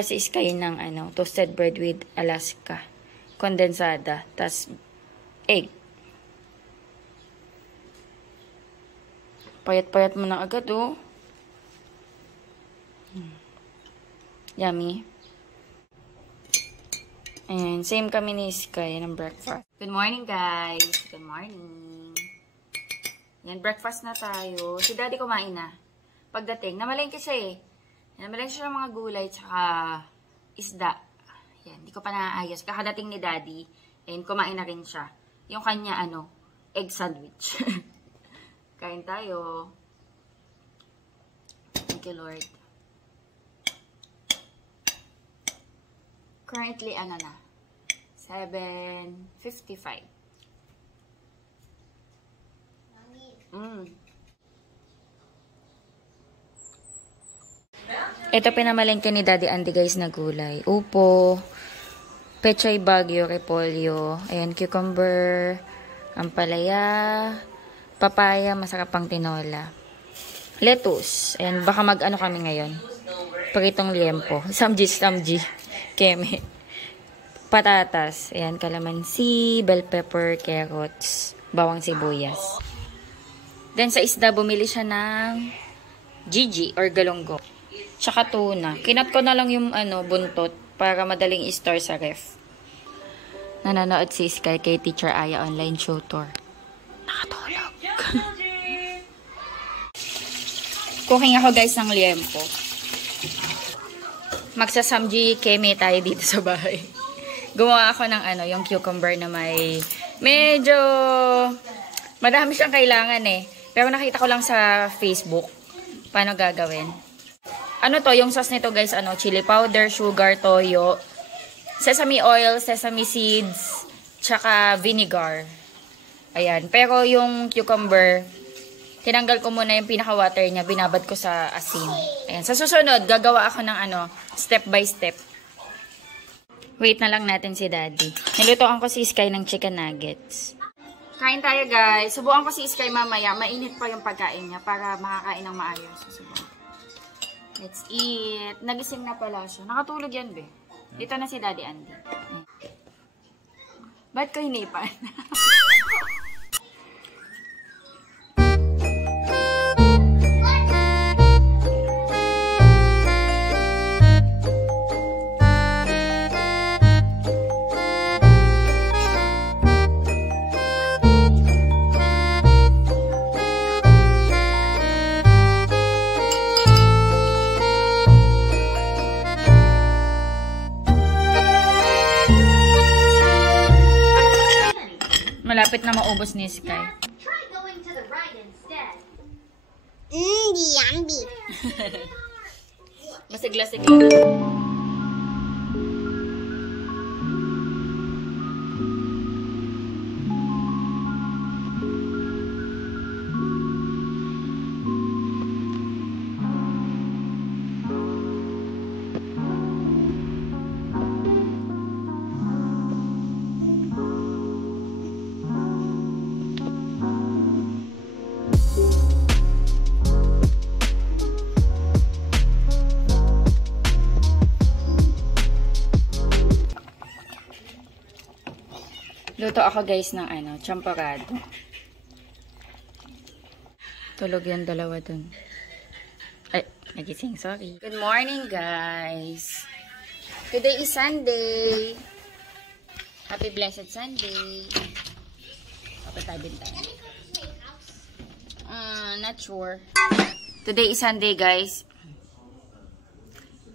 nag-request si Sky ng toasted bread with Alaska. Kondensada. Tas egg. Payat-payat mo na agad, oh. Yummy. And same kami ni Sky ng breakfast. Good morning, guys. Good morning. Yan, breakfast na tayo. Si Daddy kumain na. Pagdating, namalengke siya eh. Namalengke siya ng mga gulay tsaka isda. Yan, hindi ko pa naaayos. Kakadating ni Daddy, and kumain na rin siya. Yung kanya, egg sandwich. Kain tayo. Thank you, Lord. Currently, 7:55. Ito pinamalengke ni Daddy Andy, guys, na gulay. Upo, pechay bagyo, repolyo, ayan, cucumber, ampalaya, papaya, masarap pang tinola. Lettuce, ayan, baka kami ngayon. Pritong liempo, samji, keme. Patatas, ayan, kalamansi, bell pepper, carrots, bawang sibuyas. Then sa isda, bumili siya ng Gigi or galonggo. Tsaka tuna. Kinat ko na lang yung buntot para madaling i-store sa ref. Nanonood si Sky kay Teacher Aya online show tour. Nakatulog. Cooking ako, guys, ng liempo. Magsasamji keme tayo dito sa bahay. Gumawa ako ng yung cucumber na medyo madami siyang kailangan eh. Pero nakita ko lang sa Facebook paano gagawin. Yung sauce nito, guys, chili powder, sugar, toyo, sesame oil, sesame seeds, tsaka vinegar. Ayan. Pero yung cucumber, tinanggal ko muna yung pinaka-water niya, binabad ko sa asin. Ayan. Sa susunod, gagawa ako ng step by step. Wait na lang natin si Daddy. Nilutoan ko si Sky ng chicken nuggets. Kain tayo, guys. Subukan ko si Sky mamaya. Mainit pa yung pagkain niya para makakain ng maayos. Susubukan. Let's eat. Nagising na pala siya. Nakatulog yan, be. Dito na si Daddy Andy. Ba't ko hinipan? Malapit na maubos ni Sky. Yummy. Masigla-sigla na. Luto ako, guys, ng champorado. Tulog yung dalawa dun. Ay, nagising, sorry. Good morning, guys. Today is Sunday. Happy blessed Sunday. Kapatay tayo. Not sure. Today is Sunday, guys.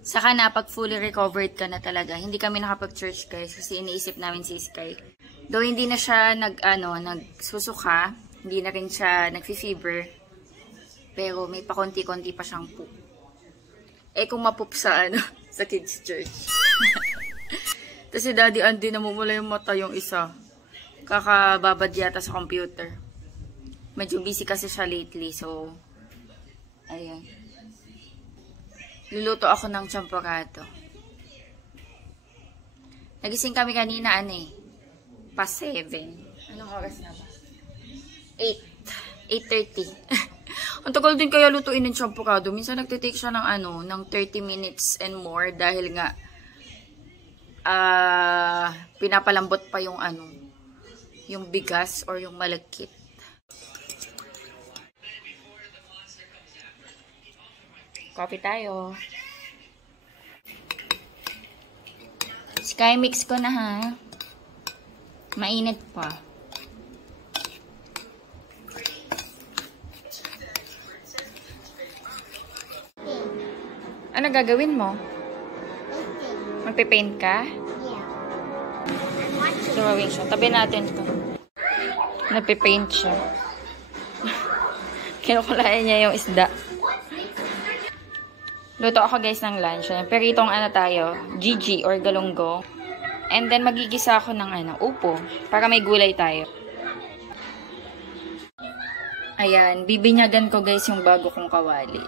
Saka na, pag fully recovered ka na talaga. Hindi kami nakapag-church, guys, kasi iniisip namin si Sky. Though hindi na siya nagsusuka, hindi na rin siya nagfi-fever, pero may pakonti-konti pa siyang poop. Kung mapoop sa sa kids church. Tapos si Daddy Andy, namumula yung mata yung isa. Kakababad yata sa computer. Medyo busy kasi siya lately, so ayan. Luluto ako ng champorado. Nagising kami kanina, past 7. Anong oras na ba? 8. 8:30. Ang tagal din kaya lutuin ng champurrado. Minsan nagtitake siya ng ng 30 minutes and more dahil nga pinapalambot pa yung yung bigas or yung malagkit. Coffee tayo. Sky mix ko na ha. Mainit pa. Ano gagawin mo? Magpe-paint ka? Drawing siya. Tabi natin to. Nagpe-paint siya. Kinukulayan niya yung isda. Luto ako guys ng lunch. Pero itong tayo, Gigi or galunggong. And then magigisa ako ng upo para may gulay tayo. Ayan, bibinyagan ko guys yung bago kong kawali.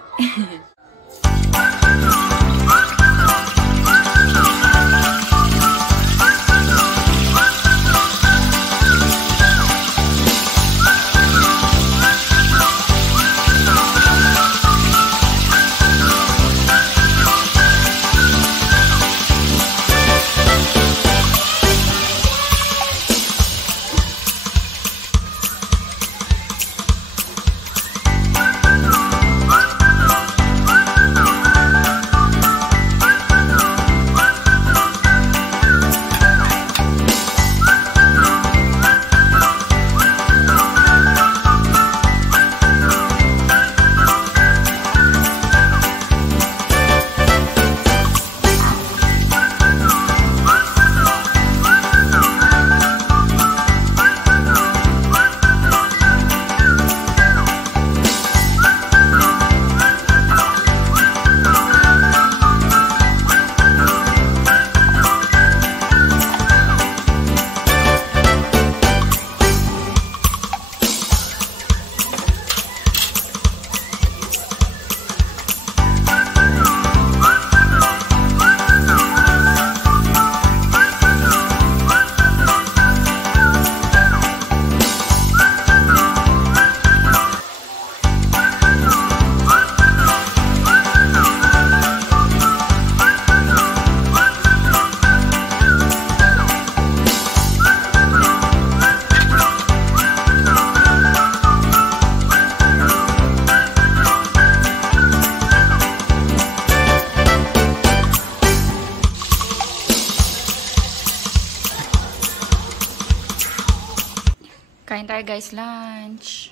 Kain tayo guys, lunch.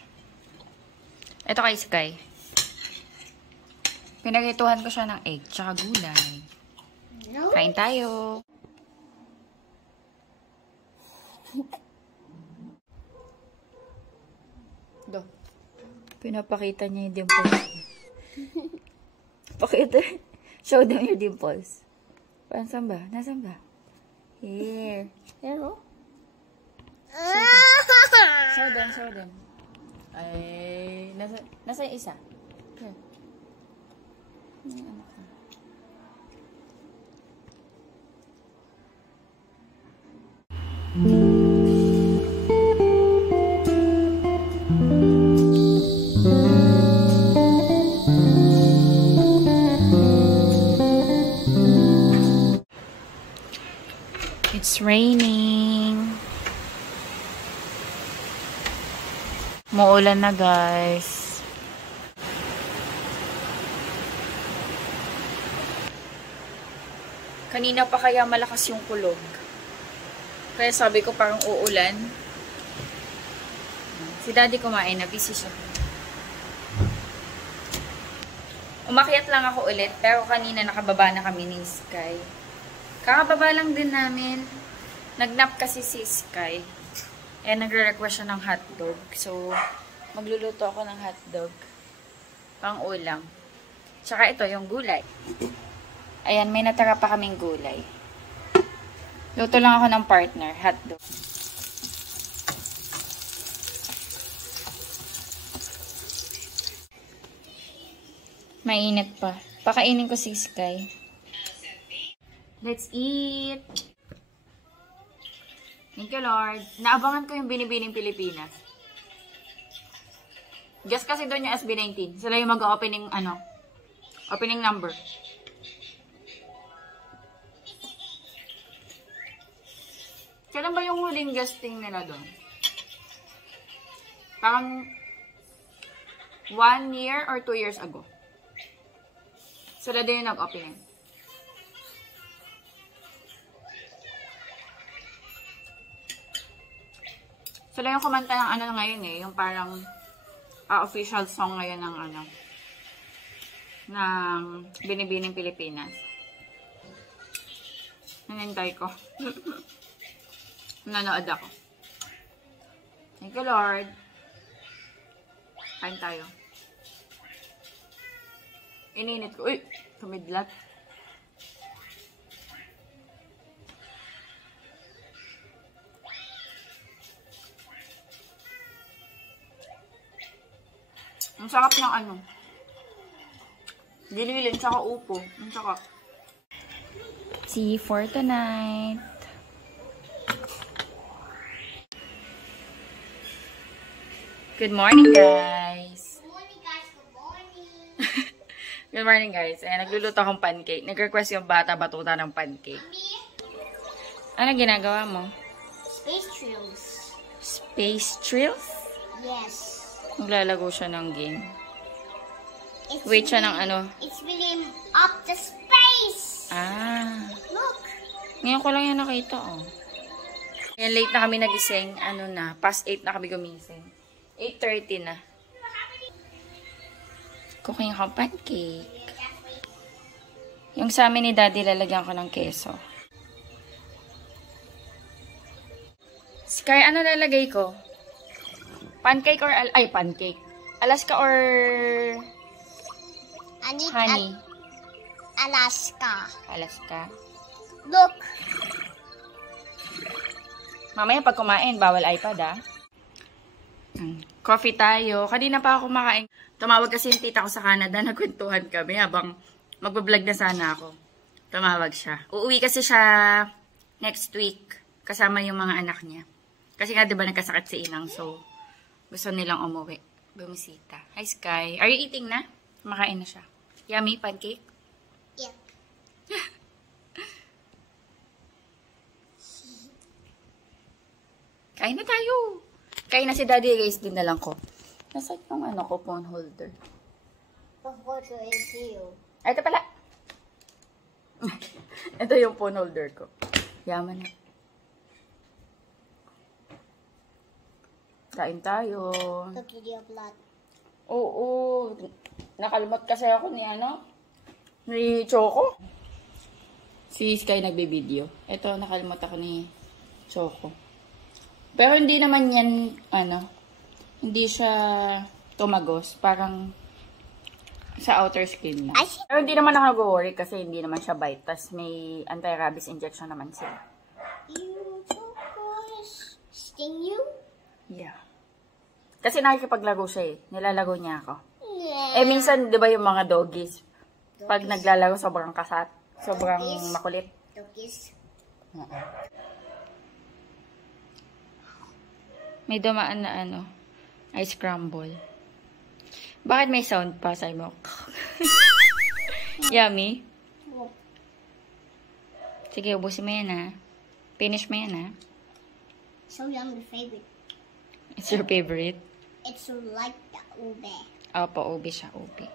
Ito kay Sky. Pinagituhan ko siya ng egg, tsaka gulay. Kain tayo. Do. Pinapakita niya yung dimples. Pakita. Show them your dimples. Nasaan ba? Nasaan ba? Here. Here, oh. Show them, show them. Ay, nasa yung isa? Here. It's raining. Muulan na guys. Kanina pa kaya malakas yung kulog. Kaya sabi ko parang uulan. Si daddy kumain na, busy siya. Umakyat lang ako ulit, pero kanina nakababa na kami ni Sky. Kakababa lang din namin. Nagnap kasi si Sky. Eh, nagre-request siya ng hotdog. So, magluluto ako ng hotdog. Pang ulam. Tsaka ito, yung gulay. Ayan, may natara pa kaming gulay. Luto lang ako ng partner, hotdog. Mainit pa. Pakainin ko si Sky. Let's eat! Thank you, Lord. Naabangan ko yung Binibining Pilipinas. Guess kasi doon yung SB19. Sila yung mag-opening, opening number. Kailan ba yung huling guesting nila doon? Parang 1 year or 2 years ago. Sila din yung nag-opening. Sila yung kumanta ng ngayon eh. Yung parang official song ngayon ng ng Binibining Pilipinas. Nanintay ko. Nanood ako. Thank you, Lord. Kain tayo. Ininit ko. Uy! Tumidlat. Ang sarap ng gililin tsaka upo. Ang sarap. See you for tonight. Good morning, guys. Good morning, guys. Good morning. Good morning, guys. Ayan, nagluluto akong pancake. Nag-request yung bata batuta ng pancake. Ano ginagawa mo? Space Trills. Space Trills? Yes. Maglalago siya ng game. Wait siya ng It's really up to space. Ah. Look. Ngayon ko lang yan nakita, oh. Ayan, late na kami nagising. Past 8 na kami gumising. 8:30 na. Cooking ako pancake. Yung sa amin ni Daddy, lalagyan ko ng keso. Sky, ano lalagay ko? Pancake or pancake. Alaska or I need honey? Alaska. Alaska. Look. Mamaya pag kumain, bawal iPad, ah. Coffee tayo. Kanina pa ako kumakain. Tumawag kasi yung tita ko sa Canada. Nagkwentuhan kami habang magbablog na sana ako. Tumawag siya. Uuwi kasi siya next week. Kasama yung mga anak niya. Kasi nga diba nagkasakit si Inang. So, gusto nilang umuwi. Bumisita. Hi, Sky. Are you eating na? Kumakain na siya. Yummy pancake? Yeah. Kain na tayo. Kain na si Daddy, guys. Din na lang ko. Nasaan yung ko, phone holder? The photo is you. Ay, ito pala. Ito yung phone holder ko. Yaman na. Kain tayo. Look at your blood. Oo. Nakalimot kasi ako ni ni Choco. Si Sky nagbe-video. Ito, nakalimot ako ni Choco. Pero hindi naman yan, hindi siya tumagos. Parang sa outer skin na. Pero hindi naman ako nag-worry kasi hindi naman siya bite. Tapos may anti-rabies injection naman siya. You Chocos sting you? Yeah. Kasi nakikipaglago siya eh. Nilalago niya ako. Yeah. Minsan, di ba yung mga doggies, pag naglalago, sobrang kasat. Sobrang makulit. Doggies. May dumaan na ice crumble. Bakit may sound pa, Simon? Yummy? Sige, ubusin mo yan, ha? Finish mo yan, ha? So yummy, favorite. It's your favorite? It's like the ube. Opo, ube siya, ube.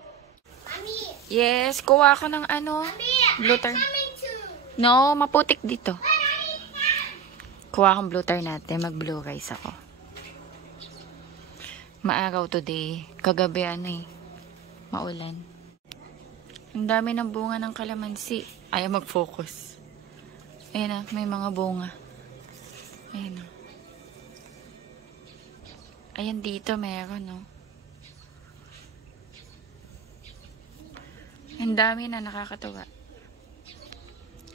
Mommy, Yes, kuha ko ng bluter. coming to. No, maputik dito. Kuha akong bluter natin. Mag-blue rice ako. Maaraw today. Kagabi maulan. Ang dami ng bunga ng kalamansi. Ayaw mag-focus. Ayan na, may mga bunga. Ayan na. Ayan dito, meron, no? Ang dami na, nakakatuwa.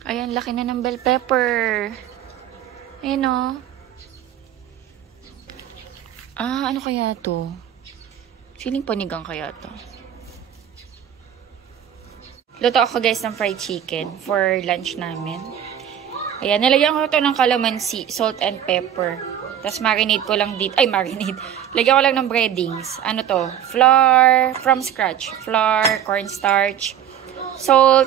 Ayan, laki na ng bell pepper. Ayan, no? Ano kaya to? Feeling panigang kaya to. Luto ako, guys, ng fried chicken for lunch namin. Ayan, nilagyan ko ito ng calamansi, salt and pepper. Tapos marinate ko lang dito. Ay, marinate. Lagyan ko lang ng breadings. Ano to? Flour from scratch. Flour, cornstarch, salt,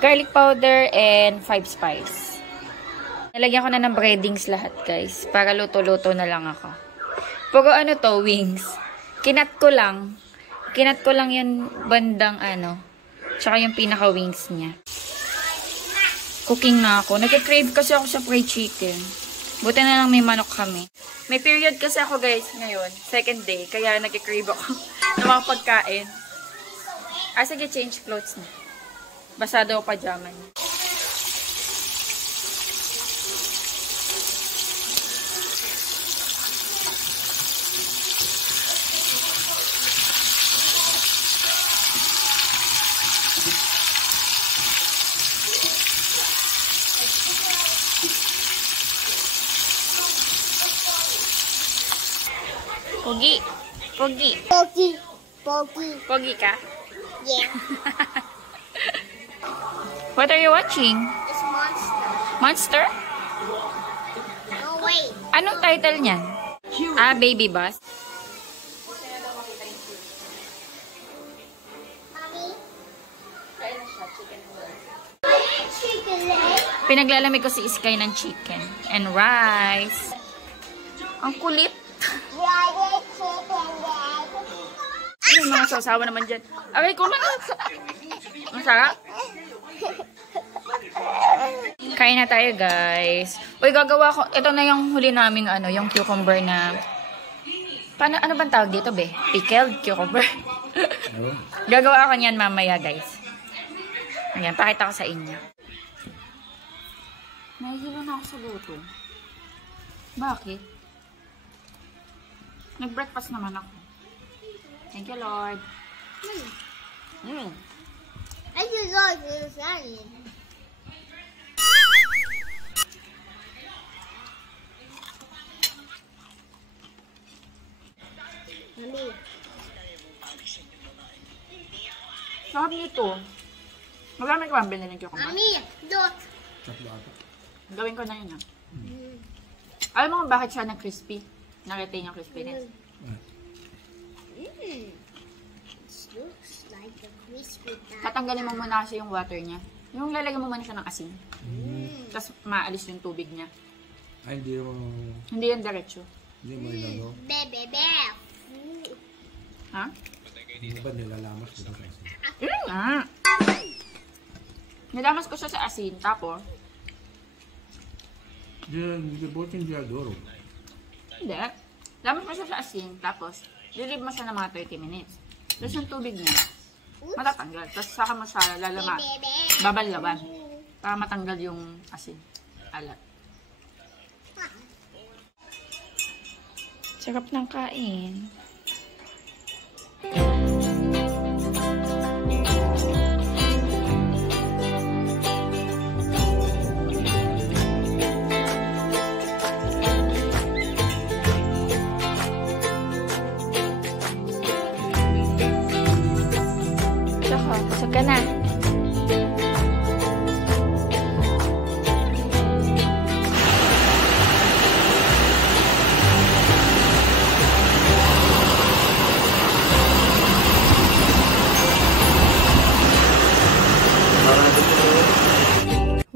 garlic powder, and 5 spice. Nalagyan ko na ng breadings lahat, guys. Para luto-luto na lang ako. Pero ano to, wings. Kinat ko lang. Kinat ko lang yung bandang ano. Tsaka yung pinaka-wings niya. Cooking na ako. Nag-crave kasi ako sa fried chicken. Buti na lang may manok kami. May period kasi ako, guys, ngayon. Second day. Kaya nag-crave ako ng mga pagkain. Sige, change clothes na. Basa daw pajama niya. Pogi. Pogi. Pogi. Pogi. Pogi ka? Yeah. What are you watching? It's monster. Monster? No, wait. Anong title niyan? Baby Bus. Mommy? Chicken leg. Pinaglalamig ko si Sky ng chicken and rice. Ang kulit. Yeah, chicken leg. Ano yung mga sasawa naman dyan? Aray, kuman. Ang sarap. Kain na tayo, guys. Uy, gagawa ko. Ito na yung huli naming ano, yung cucumber na... ano bang tawag dito, be? Pickled cucumber. Gagawa ko niyan mamaya, guys. Ayan, pakita ko sa inyo. Nahihilo na ako sa luto. Bakit? Nag-breakfast naman ako. Thank you, Lord. I just like this onion. Mommy. Sarap nito. Marami ko ang binili ng cucumber. Mommy, look. Gawin ko na yun, ah. Alam mo kung bakit siya na-crispy? Na-retain yung crispiness. It looks like a crispy duck. Tatanggalin mo muna kasi yung water niya. Yung lalagyan mo muna siya ng asin. Tapos maalis yung tubig niya. Ay, hindi mo... Hindi yan diretso. Hindi mo ilalo. Bebe. Ha? Hindi ba nilalamas dito sa asin? Yun nga. Nilamas ko siya sa asin. Tapos, Hindi po hindi adoro. hindi. Lamas mo siya sa asin. Tapos, lilib mo siya ng mga 30 minutes. Tapos yung tubig niya, matatanggal. Tapos saka mo siya lalama. Babalaban. Para matanggal yung asin. Alat. Sarap ng kain. Tsaka, busog ka na.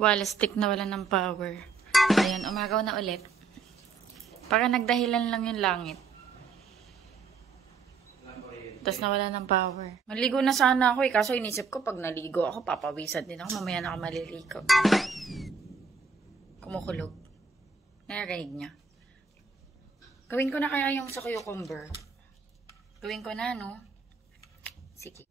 Wala, stick na wala ng power. Ayan, umagaw na ulit. Para nagdahilan lang yung langit. Tapos nawala ng power. Maligo na sana ako eh. Kaso inisip ko pag naligo ako, papawisan din ako. Mamaya na ako maliligo. Kumukulog. Narinig niya. Gawin ko na kaya yung sa cucumber. Gawin ko na, no? Sige.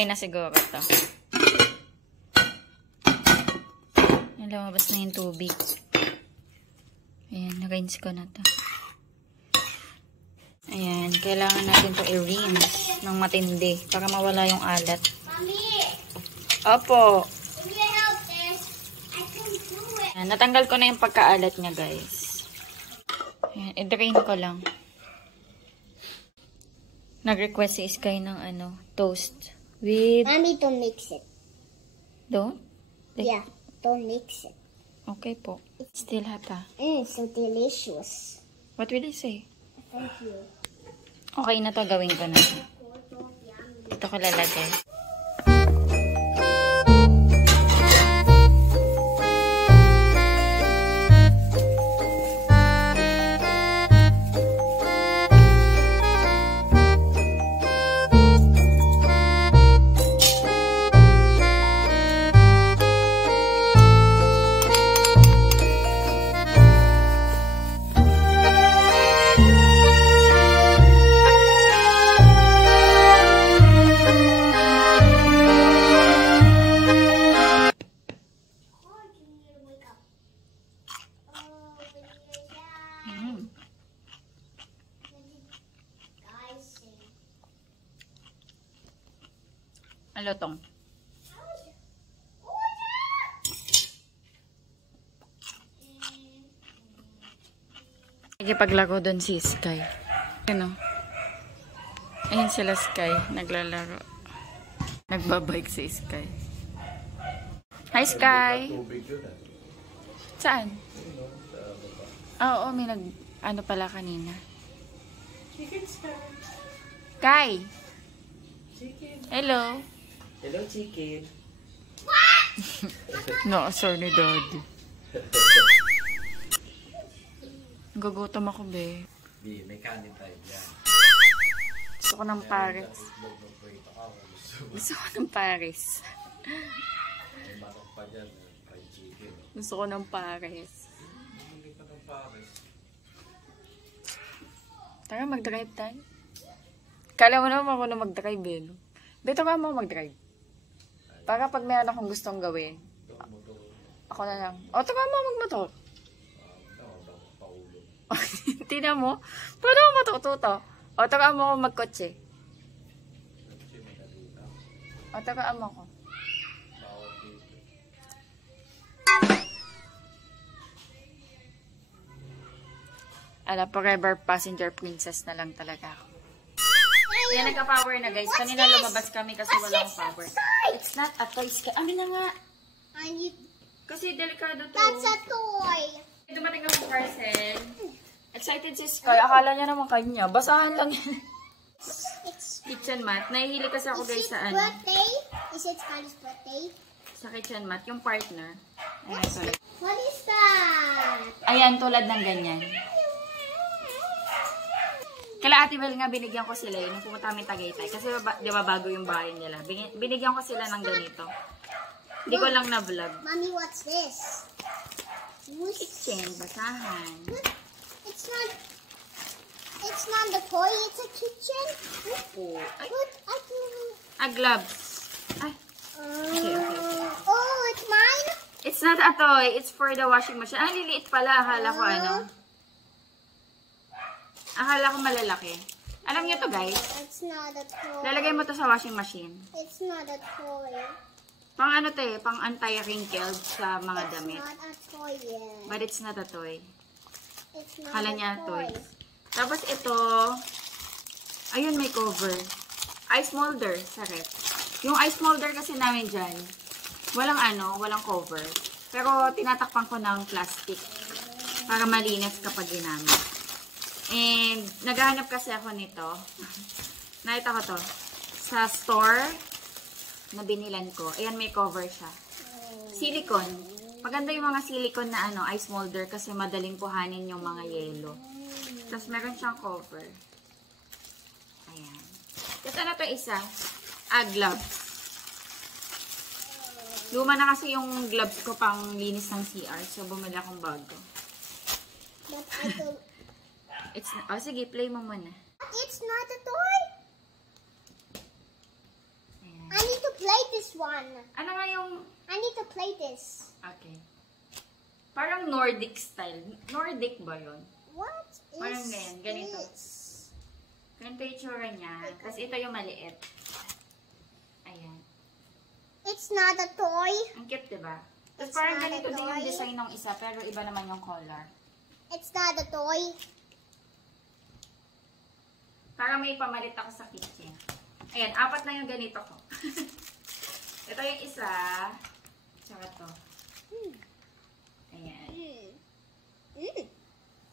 Okay na siguro to. Yan, lumabas na yung tubig. Ayan, na-rinse ko na to. Ayan, kailangan natin to i-rinse ng matindi para mawala yung alat. Mommy, Opo. if you help this, I can do it. Ayan, natanggal ko na yung pagkaalat niya, guys. Ayan, i-drain ko lang. Nag-request si Sky ng toast with... Mommy, don't mix it. Don't? Yeah, don't mix it. Okay po. Still hot ah. So delicious. What will I say? Thank you. Okay na to, gawin ko na. Ito ko lalagay. Ano tong? Nagipaglaro doon si Sky. Ano? Ayun sila Sky. Naglalaro. Nagbabike si Sky. Hi Sky! Saan? Oo, may ano pala kanina. Chicken Sky. Sky! Chicken. Hello! Hello, chicken. No, sorry daddy. Gugutom ako, be. Di, may kanin tayo dyan. Gusto ko ng Paris. Gusto ko ng Paris. May manok pa dyan, fried chicken. Gusto ko ng Paris. Hindi pa ng Paris. Tara, mag-drive tayo. Kala mo naman ako na mag-drive, eh. No? Dito ka mo mag-drive. Para pag meron akong gustong gawin, ako na lang. O, ito ka mo mag-motor. Tina mo? Paano ako matututo? O, ito ka mo mag-kotse. O, ito ka mo ko. Ala, forever passenger princess na lang talaga ako. Yan, nagka-power na guys. Kanina lumabas kami kasi walang power. It's not a toy. Amin na nga. I need. Kasi delikado to. That's a toy. Dumating ang parcel. Excited si Sky. Akala niya naman kanya. Basahan lang yan. It's. Kitchen mat. Nahihili kasi ako guys Is it sa birthday? Is it Sky's birthday? Sa kitchen mat. Yung partner. Ayan, sorry. What is that? Ayan, tulad ng ganyan. Kala Ate Bel nga, binigyan ko sila yun. Nung pumunta kami Tagaytay. Kasi di ba bago yung bahay nila. Binigyan ko sila ng ganito. Hindi ko lang na-vlog. Mommy, what's this? Kitchen, basahan. It's not. It's not the toy. It's a kitchen. Opo. Ay, What? I can. gloves. Ay, okay. Oh, it's mine. It's not a toy. It's for the washing machine. Ah, liliit pala. Akala ko Akala ko malalaki. Alam niyo to guys. It's not a toy. Lalagay mo to sa washing machine. It's not a toy. Pang ano to eh, pang anti-wrinkled sa mga damit. It's not a toy yet. But it's not a toy. It's not Kala a niya toy. toy. Tapos ito, ayun may cover. Ice molder sa ref. Yung ice molder kasi namin dyan, walang cover. Pero tinatakpan ko ng plastic para malinis kapag ginamit. And naghahanap kasi ako nito. Nakita ko to sa store na binilan ko. Ayan, may cover siya. Silicone. Maganda yung mga silicone na ice molder kasi madaling kuhanin yung mga yelo. Tapos meron siyang cover. Ayan. Tapos ano to isa? Gloves. Luma na kasi yung gloves ko pang linis ng CR. So, bumili akong bago. But I don't. Sige, play mo muna. It's not a toy. Ayan. I need play this one. Ano nga yung... I need to play this. Okay. Parang Nordic style. Nordic ba yun? What is Parang ganyan, ganito. this? Ganito yung tsura niya. Tapos ito yung maliit. Ayan. It's not a toy. Ang cute, diba? Tapos It's parang not a ganito din yung toy. design ng isa, pero iba naman yung color. It's not a toy. Para may pamalit ako sa kitchen. Ayan, 4 na yung ganito ko. Ito yung isa. Tsaka to. Ayan.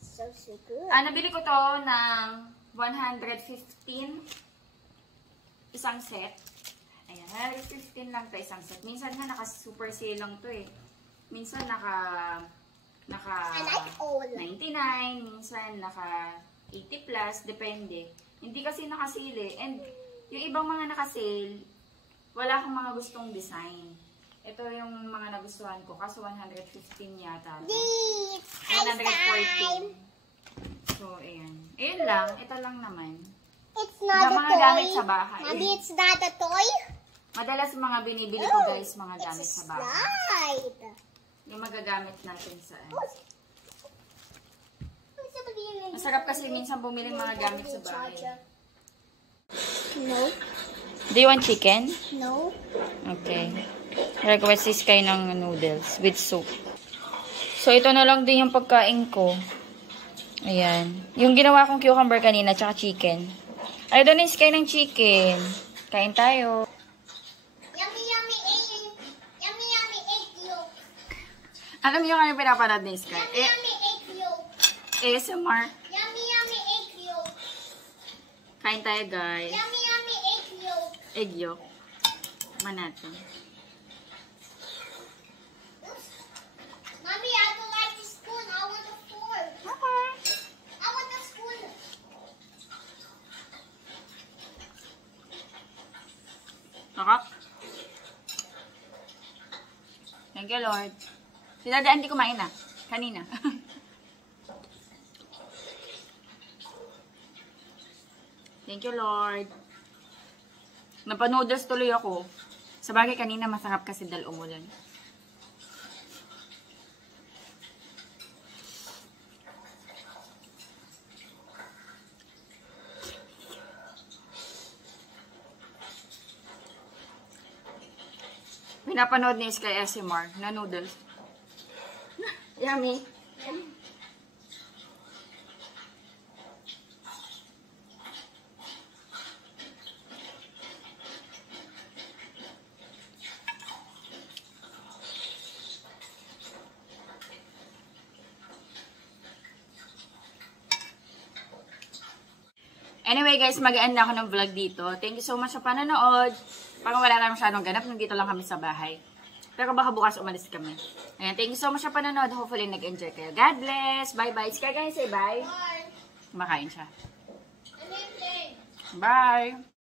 So good. Nabili ko to ng 115 isang set. Ayan, 115 lang to isang set. Minsan nga naka-super sale lang to eh. Minsan naka I like all. 99, minsan naka 80 plus, depende. Hindi kasi nakasale. And yung ibang mga nakasale, wala akong mga gustong design. Ito yung mga nagustuhan ko. Kaso 115 yata. This ice time. 114. So, ayan. Ayan lang. Ito lang naman. It's Na not a mga toy. gamit sa bahay. Mommy, it's not a toy. Madalas mga binibili ko guys, mga It's a gamit sa bahay. slide. Yung magagamit natin sa ano. Masarap Masarap kasi minsan bumili mga gamit sa bahay. No. Do you want chicken? No. Okay. Request si Sky ng noodles with soup. So, ito na lang din yung pagkain ko. Ayan. Yung ginawa kong cucumber kanina, tsaka chicken. Ay, doon ni Sky ng chicken. Kain tayo. Yummy, yummy egg. Yummy, yummy egg yolk. Alam niyo kung ano pinapanood ni Sky? Yummy, yummy egg yolk. ASMR. Yummy, yummy egg yolk. Kain tayo, guys. Yummy, yummy egg yolk. Egg yolk. Man natin. Mommy, I don't like the spoon. I want a fork. Okay. I want a spoon. Sarap. Thank you, Lord. Si Dada, hindi kumain na. Kanina. Thank you, Lord. Napanoodles tuloy ako. Sa bagay, kanina masarap kasi dahil umulan. Pinapanood ni Sky SMR na noodles. Yummy. Anyway guys, mag-end na ako ng vlog dito. Thank you so much sa panonood. Parang wala na masyadong ganap, nandito lang kami sa bahay. Pero baka bukas umalis kami. Ayan, thank you so much sa panonood. Hopefully nag-enjoy kayo. God bless! Bye-bye! Sky guys, say bye! Bye. Kumakain siya. And then Bye!